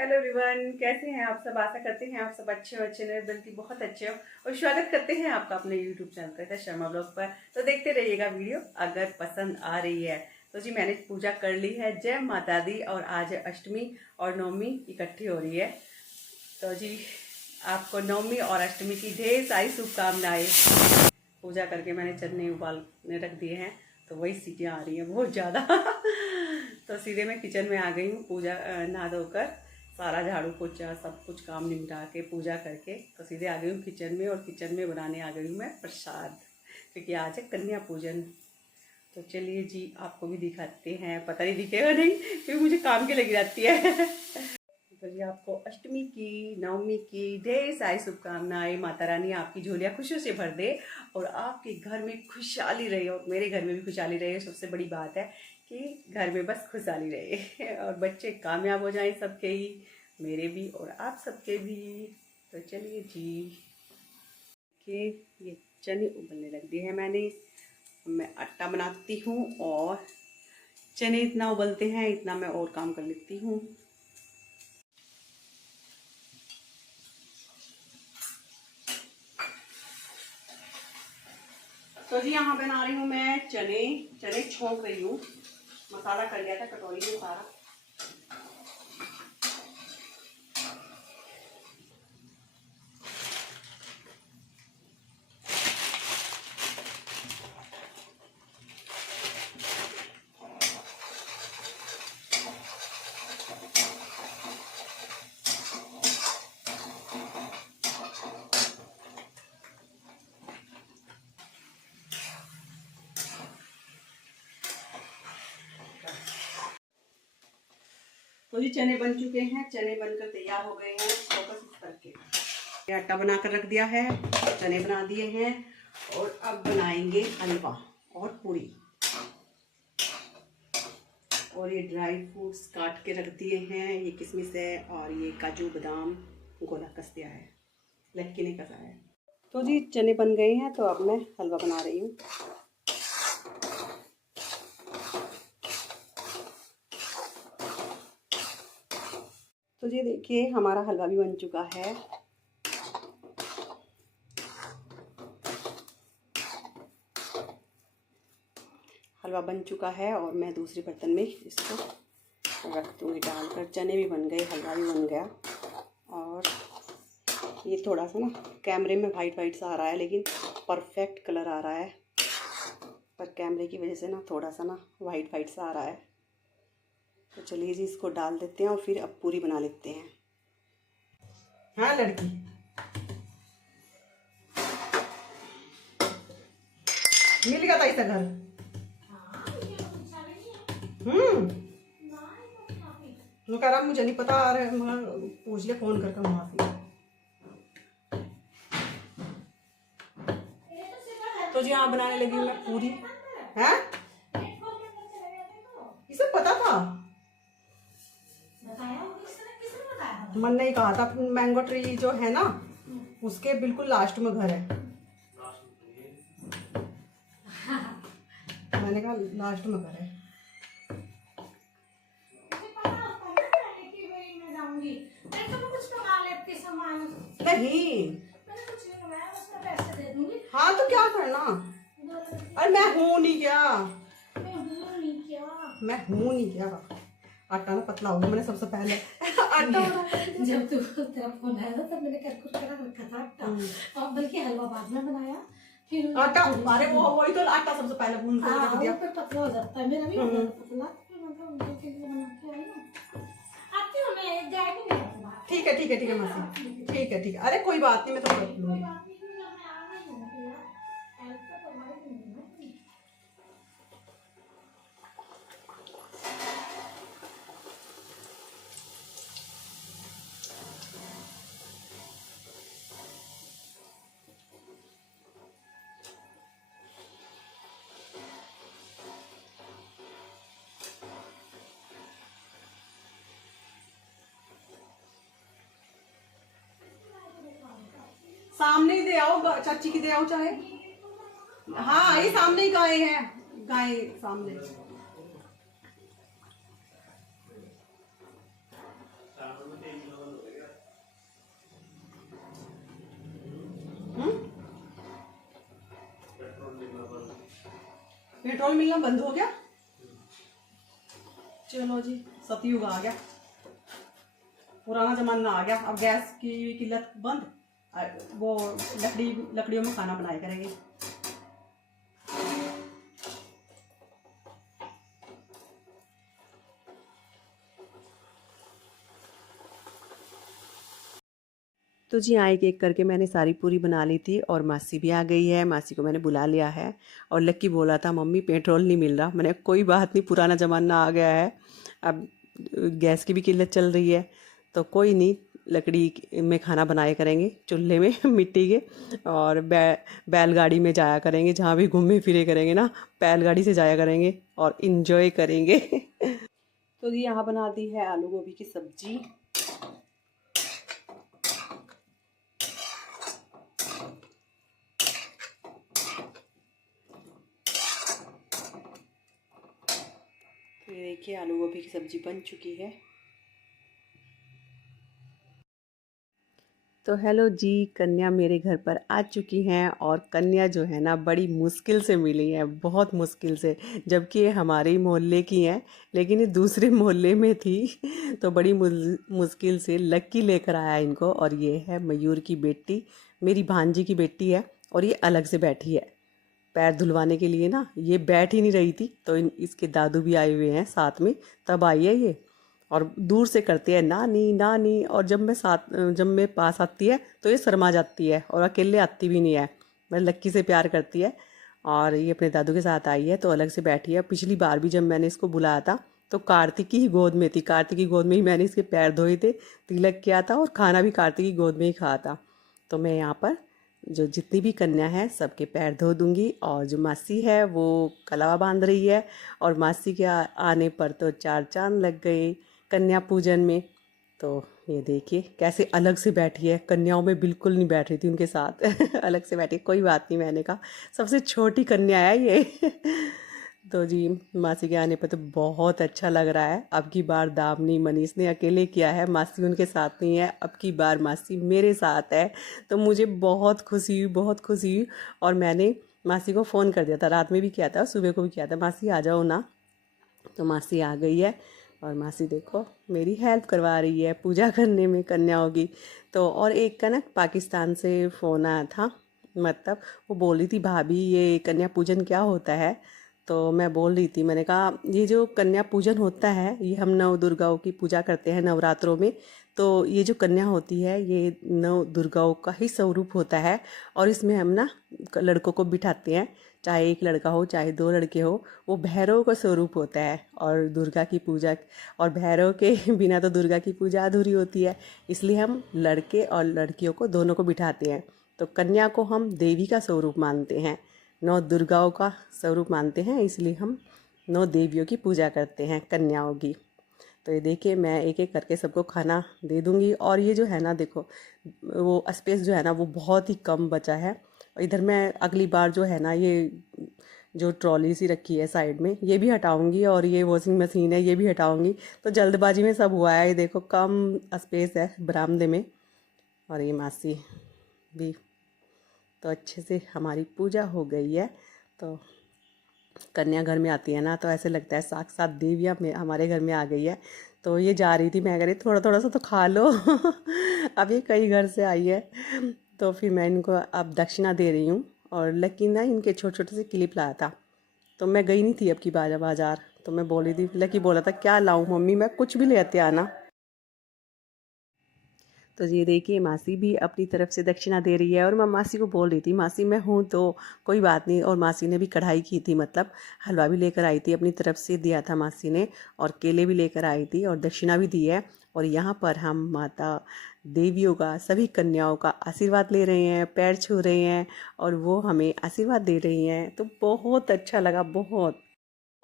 Hello everyone, कैसे हैं आप सब। आशा करते हैं आप सब अच्छे हो, अच्छे नहीं बल्कि बहुत अच्छे हो। और स्वागत करते हैं आपका अपने यूट्यूब चैनल कहते हैं शर्मा ब्लॉग पर। तो देखते रहिएगा वीडियो, अगर पसंद आ रही है तो। जी मैंने पूजा कर ली है, जय माता दी। और आज अष्टमी और नवमी इकट्ठी हो रही है। तो जी आपको नवमी और अष्टमी की ढेर सारी शुभकामनाएं। पूजा करके मैंने चने उबालने रख दिए हैं, तो वही सीटियाँ आ रही हैं बहुत ज़्यादा। तो सीधे मैं किचन में आ गई हूँ। पूजा नहा धोकर सारा झाड़ू पोछा सब कुछ काम निपटा के पूजा करके तो सीधे आ गई हूँ किचन में। और किचन में बनाने आ गई हूँ मैं प्रसाद, क्योंकि आज है कन्या पूजन। तो चलिए जी आपको भी दिखाते हैं, पता नहीं दिखेगा नहीं क्योंकि मुझे काम की लगी रहती है। तो जी आपको अष्टमी की नवमी की ढेर सारी शुभकामनाएं। माता रानी आपकी झोलियाँ खुशियों से भर दे और आपके घर में खुशहाली रहे। और मेरे घर में भी खुशहाली रहे। सबसे बड़ी बात है कि घर में बस खुशहाली रहे और बच्चे कामयाब हो जाएं, सबके ही, मेरे भी और आप सबके भी। तो चलिए जी के ये चने उबलने लग दिए हैं मैंने। मैं आटा बनाती हूँ और चने इतना उबलते हैं इतना मैं और काम कर लेती हूँ। तो जी यहाँ बना रही हूँ मैं चने छोंक रही हूँ। मसाला कर लिया था कटोरी में सारा। तो जी चने बन चुके हैं, चने बनकर तैयार हो गए हैं। फोकस करके आटा बनाकर रख दिया है, चने बना दिए हैं और अब बनाएंगे हलवा और पूरी। और ये ड्राई फ्रूट्स काट के रख दिए हैं, ये किशमिश है और ये काजू बादाम गोला कस दिया है, लटके नहीं कसा है। तो जी चने बन गए हैं, तो अब मैं हलवा बना रही हूँ। तो जी देखिए हमारा हलवा भी बन चुका है। हलवा बन चुका है और मैं दूसरे बर्तन में इसको रख दूँगी डालकर। चने भी बन गए, हलवा भी बन गया। और ये थोड़ा सा ना कैमरे में वाइट वाइट सा आ रहा है, लेकिन परफेक्ट कलर आ रहा है। पर कैमरे की वजह से ना थोड़ा सा ना वाइट वाइट सा आ रहा है। तो चलिए जी इसको डाल देते हैं और फिर अब पूरी बना लेते हैं। हाँ लड़की, मिल गया था इसका घर। वो कह रहा मुझे नहीं पता, आ रहा पूछ लिया फोन करके वहां से। तो जी यहाँ बनाने लगी मैं पूरी। है इसे पता था, मन नहीं कहा था। मैंगो ट्री जो है ना उसके बिल्कुल लास्ट में घर है। मैंने कहा लास्ट में घर है। नहीं हाँ तो क्या करना। अरे मैं हूँ नहीं क्या, मैं हूँ नहीं क्या। आटा ना पतला होगा। मैंने सबसे पहले आटा जब तू तेरा फोन आया था तब मैंने कुछ करा रखा था आटा, और बल्कि हलवा बाद में बनाया। फिर आटा अरे वही तो आटा सबसे पहले भून के रख दिया। फिर पतला हो जाता है। मेरा भी पतला मतलब बना के आई ना। आती हूँ मैं, जाएगी। ठीक है ठीक है ठीक है मासी, ठीक है ठीक है। अरे कोई बात नहीं, मैं तो कर लूंगी। सामने ही दे आओ, चाची की दे आओ चाहे। हाँ ये सामने ही गाय है, गाय सामने। पेट्रोल मिलना बंद हो गया। चलो जी, सतयुग आ गया, पुराना जमाना आ गया। अब गैस की किल्लत बंद, वो लकड़ियों में खाना बनाया करेंगे। तो जी हाँ, एक एक करके मैंने सारी पूरी बना ली थी और मासी भी आ गई है। मासी को मैंने बुला लिया है और लक्की बोला था मम्मी पेट्रोल नहीं मिल रहा। मैंने कोई बात नहीं, पुराना ज़माना आ गया है, अब गैस की भी किल्लत चल रही है, तो कोई नहीं, लकड़ी में खाना बनाए करेंगे, चूल्हे में मिट्टी के। और बैलगाड़ी में जाया करेंगे, जहाँ भी घूमे फिरे करेंगे ना, बैलगाड़ी से जाया करेंगे और इन्जॉय करेंगे। तो जी यहाँ बना दी है आलू गोभी की सब्जी। ये देखिए आलू गोभी की सब्जी बन चुकी है। तो हेलो जी, कन्या मेरे घर पर आ चुकी हैं और कन्या जो है ना बड़ी मुश्किल से मिली है, बहुत मुश्किल से, जबकि ये हमारे ही मोहल्ले की हैं, लेकिन ये दूसरे मोहल्ले में थी। तो बड़ी मुश्किल से लक्की लेकर आया इनको। और ये है मयूर की बेटी, मेरी भांजी की बेटी है, और ये अलग से बैठी है पैर धुलवाने के लिए ना। ये बैठ ही नहीं रही थी, तो इसके दादू भी आए हुए हैं साथ में, तब आई है ये। और दूर से करती है नानी नानी, और जब मैं पास आती है तो ये शर्मा जाती है और अकेले आती भी नहीं है, मैं लक्की से प्यार करती है। और ये अपने दादू के साथ आई है तो अलग से बैठी है। पिछली बार भी जब मैंने इसको बुलाया था तो कार्तिक की ही गोद में थी, कार्तिक की गोद में ही मैंने इसके पैर धोए थे, तिलक किया था और खाना भी कार्तिक की गोद में ही खाया था। तो मैं यहाँ पर जो जितनी भी कन्या है सबके पैर धो दूंगी। और जो मासी है वो कलावा बांध रही है, और मासी के आने पर तो 4 चांद लग गए कन्या पूजन में। तो ये देखिए कैसे अलग से बैठी है, कन्याओं में बिल्कुल नहीं बैठ रही थी उनके साथ। अलग से बैठी, कोई बात नहीं, मैंने कहा सबसे छोटी कन्या है ये। तो जी मासी के आने पर तो बहुत अच्छा लग रहा है। अब की बार दामनी मनीष ने अकेले किया है, मासी उनके साथ नहीं है, अब की बार मासी मेरे साथ है। तो मुझे बहुत खुशी हुई, बहुत खुशी हुई। और मैंने मासी को फ़ोन कर दिया था, रात में भी किया था, सुबह को भी किया था, मासी आ जाओ ना। तो मासी आ गई है और मासी देखो मेरी हेल्प करवा रही है पूजा करने में कन्याओं की। तो और एक का ना पाकिस्तान से फ़ोन आया था, मतलब वो बोल रही थी भाभी ये कन्या पूजन क्या होता है। तो मैं बोल रही थी, मैंने कहा ये जो कन्या पूजन होता है ये हम नव दुर्गाओं की पूजा करते हैं नवरात्रों में। तो ये जो कन्या होती है ये नव दुर्गाओं का ही स्वरूप होता है। और इसमें हम ना लड़कों को बिठाते हैं, चाहे एक लड़का हो चाहे 2 लड़के हो, वो भैरव का स्वरूप होता है और दुर्गा की पूजा। और भैरव के बिना तो दुर्गा की पूजा अधूरी होती है, इसलिए हम लड़के और लड़कियों को दोनों को बिठाते हैं। तो कन्या को हम देवी का स्वरूप मानते हैं, 9 दुर्गाओं का स्वरूप मानते हैं, इसलिए हम 9 देवियों की पूजा करते हैं कन्याओं की। तो ये देखिए मैं एक एक करके सबको खाना दे दूँगी। और ये जो है ना देखो, वो स्पेस जो है ना वो बहुत ही कम बचा है। इधर मैं अगली बार जो है ना ये जो ट्रॉली सी रखी है साइड में ये भी हटाऊंगी, और ये वॉशिंग मशीन है ये भी हटाऊंगी। तो जल्दबाजी में सब हुआ है, ये देखो कम स्पेस है बरामदे में। और ये मासी भी, तो अच्छे से हमारी पूजा हो गई है। तो कन्या घर में आती है ना तो ऐसे लगता है साक्षात देवियाँ में हमारे घर में आ गई है। तो ये जा रही थी, मैं कह रही थोड़ा थोड़ा सा तो खा लो। अब ये कई घर से आई है, तो फिर मैं इनको अब दक्षिणा दे रही हूँ। और लेकिन ना इनके छोटे छोटे से क्लिप लाया था, तो मैं गई नहीं थी अब की बाजार। तो मैं बोली थी, लकी बोला था क्या लाऊं मम्मी, मैं कुछ भी ले आते आना। तो ये देखिए मासी भी अपनी तरफ से दक्षिणा दे रही है। और मैं मासी को बोल रही थी मासी मैं हूँ तो कोई बात नहीं। और मासी ने भी कढ़ाई की थी, मतलब हलवा भी लेकर आई थी, अपनी तरफ से दिया था मासी ने, और केले भी लेकर आई थी और दक्षिणा भी दी है। और यहाँ पर हम माता देवियों का, सभी कन्याओं का आशीर्वाद ले रहे हैं, पैर छू रहे हैं और वो हमें आशीर्वाद दे रही हैं। तो बहुत अच्छा लगा, बहुत।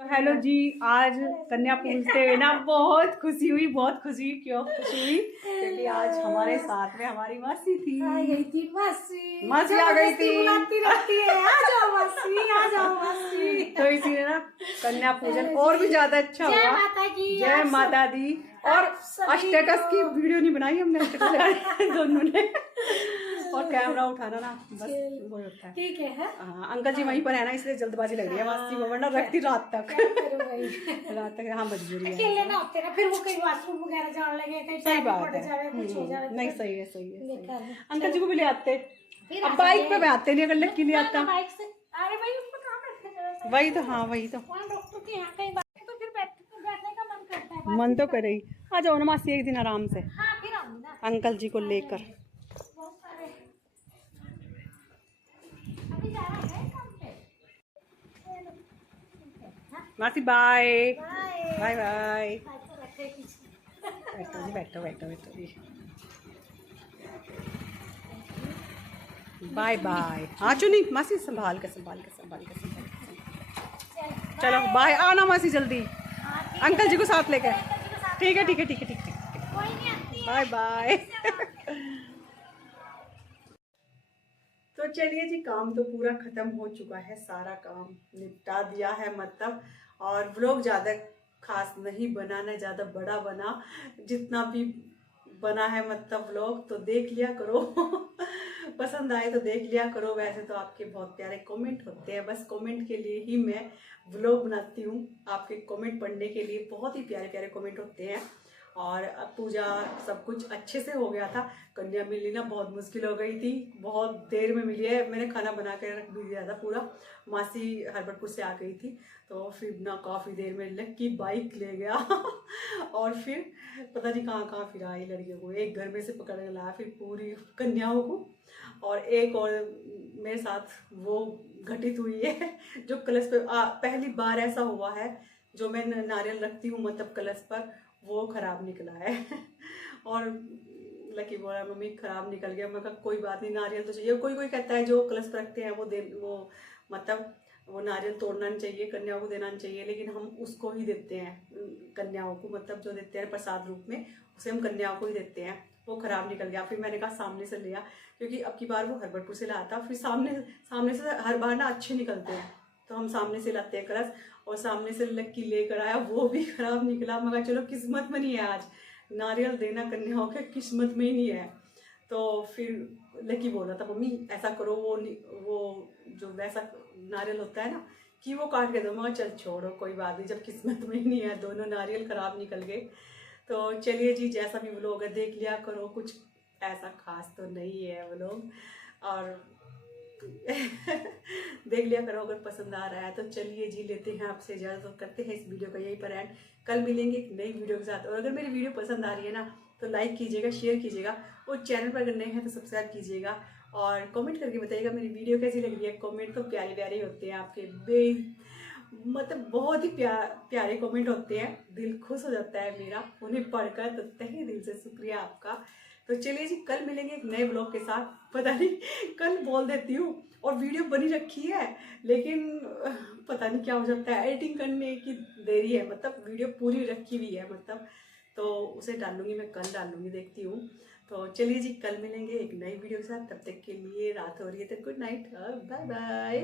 तो हेलो जी, आज कन्या पूजते हुए ना बहुत खुशी हुई, बहुत खुशी हुई। क्यों खुशी हुई? क्योंकि आज हमारे साथ में हमारी मासी थी। आ गई थी मासी, मासी आ गई थी, बुलाती रहती है आ जाओ मासी आ जाओ मासी। तो इसीलिए ना कन्या पूजन और भी ज्यादा अच्छा जय हुआ। माता की, जय माता दी। और स्टेटस की वीडियो नहीं बनाई हमने, स्टेटस दोनों ने और कैमरा उठाना ना बस वो होता है। ठीक है हाँ, अंकल जी वहीं पर है ना, इसलिए जल्दबाजी लग रही है मासी को, वरना रखती रात तक। रात तक हाँ, मजबूरी है। अकेले ना होते ना, फिर वो कहीं वॉशरूम वगैरह जाने लगे, कहीं सही बात पड़ है। जाए, कुछ हो जाए। नहीं, सही है, सही है, सही है। अंकल चलो। जी को भी ले आते, फिर अब बाइक पे मैं आते नहीं, अगर लक्की ले आता। बाइक से अरे भाई उसको कहाँ बैठे, वही तो, हाँ वही तो, वहाँ डॉक्टर के यहाँ कहीं बैठे तो फिर बैठने का मन करता है। मन तो करे ही। आ जाओ ना मासी एक दिन आराम से, हाँ फिर आऊंगी ना अंकल जी को लेकर। बहुत सारे अभी जा रहा है काम पे। मासी बाय बाय बाय बाय। रखे पीछे। बैठो जी, बैठो बैठो बैठो जी, बाय बाय। हाँ चुनी मासी, संभाल के संभाल के संभाल के संभाल के। चलो बाय, आना मासी जल्दी, अंकल जी को साथ लेकर। ठीक है ठीक है ठीक है ठीक है, कोई नहीं आती है। Bye bye. तो चलिए जी, काम तो पूरा खत्म हो चुका है, सारा काम निपटा दिया है मतलब। और व्लॉग ज़्यादा खास नहीं बना, ना ज़्यादा बड़ा बना, जितना भी बना है मतलब व्लॉग तो देख लिया करो। पसंद आए तो देख लिया करो। वैसे तो आपके बहुत प्यारे कमेंट होते हैं, बस कमेंट के लिए ही मैं व्लॉग बनाती हूँ, आपके कमेंट पढ़ने के लिए। बहुत ही प्यारे प्यारे कमेंट होते हैं। और अब पूजा सब कुछ अच्छे से हो गया था। कन्या मिलनी ना बहुत मुश्किल हो गई थी, बहुत देर में मिली है। मैंने खाना बना कर रख भी दिया था पूरा, मासी हरबटपुर से आ गई थी, तो फिर ना काफ़ी देर में लक्की बाइक ले गया। और फिर पता नहीं कहाँ कहाँ फिरा ये लड़कियों को, एक घर में से पकड़ के लाया, फिर पूरी कन्याओं को, और एक और मेरे साथ वो घटित हुई है जो कलश पे पहली बार ऐसा हुआ है, जो मैं नारियल रखती हूँ मतलब कलश पर, वो खराब निकला है। और लकी बोला मम्मी खराब निकल गया। मैं कहा कोई बात नहीं, नारियल तो चाहिए। कोई कोई कहता है जो कलश पर रखते हैं वो मतलब वो नारियल तोड़ना नहीं चाहिए, कन्याओं को देना नहीं चाहिए, लेकिन हम उसको ही देते हैं कन्याओं को, मतलब जो देते हैं प्रसाद रूप में, उसे हम कन्याओं को ही देते हैं। वो खराब निकल गया। फिर मैंने कहा सामने से लिया, क्योंकि अब की बार वो हरबटपुर से लाया था। फिर सामने से हर बार ना अच्छे निकलते हैं, तो हम सामने से लाते हैं कलश, और सामने से लक्की लेकर आया, वो भी खराब निकला। मगर चलो किस्मत में नहीं है, आज नारियल देना कन्याओं के किस्मत में ही नहीं है। तो फिर लक्की बोल रहा था मम्मी ऐसा करो, वो जो वैसा नारियल होता है ना कि वो काट के दो। मगर चल छोड़ो कोई बात नहीं, जब किस्मत में ही नहीं है, दोनों नारियल खराब निकल गए। तो चलिए जी, जैसा भी व्लॉग है देख लिया करो, कुछ ऐसा खास तो नहीं है व्लॉग, और देख लिया करो अगर पसंद आ रहा है तो। चलिए जी, लेते हैं आपसे इजाज़त और करते हैं इस वीडियो का यहीं पर एंड। कल मिलेंगे एक नई वीडियो के साथ। और अगर मेरी वीडियो पसंद आ रही है ना तो लाइक कीजिएगा, शेयर कीजिएगा, और चैनल पर अगर नए हैं तो सब्सक्राइब कीजिएगा, और कमेंट करके बताइएगा मेरी वीडियो कैसी लग रही है। कमेंट तो प्यारे प्यारे होते हैं आपके, मतलब बहुत ही प्यारे कमेंट होते हैं, दिल खुश हो जाता है मेरा उन्हें पढ़कर। तो तहे दिल से शुक्रिया आपका। तो चलिए जी, कल मिलेंगे एक नए ब्लॉग के साथ। पता नहीं कल बोल देती हूँ, और वीडियो बनी रखी है, लेकिन पता नहीं क्या हो जाता है, एडिटिंग करने की देरी है, मतलब वीडियो पूरी रखी हुई है मतलब, तो उसे डालूंगी मैं, कल डालूंगी, देखती हूँ। तो चलिए जी, कल मिलेंगे एक नई वीडियो के साथ। तब तक के लिए रात हो रही है तो गुड नाइट, बाय बाय।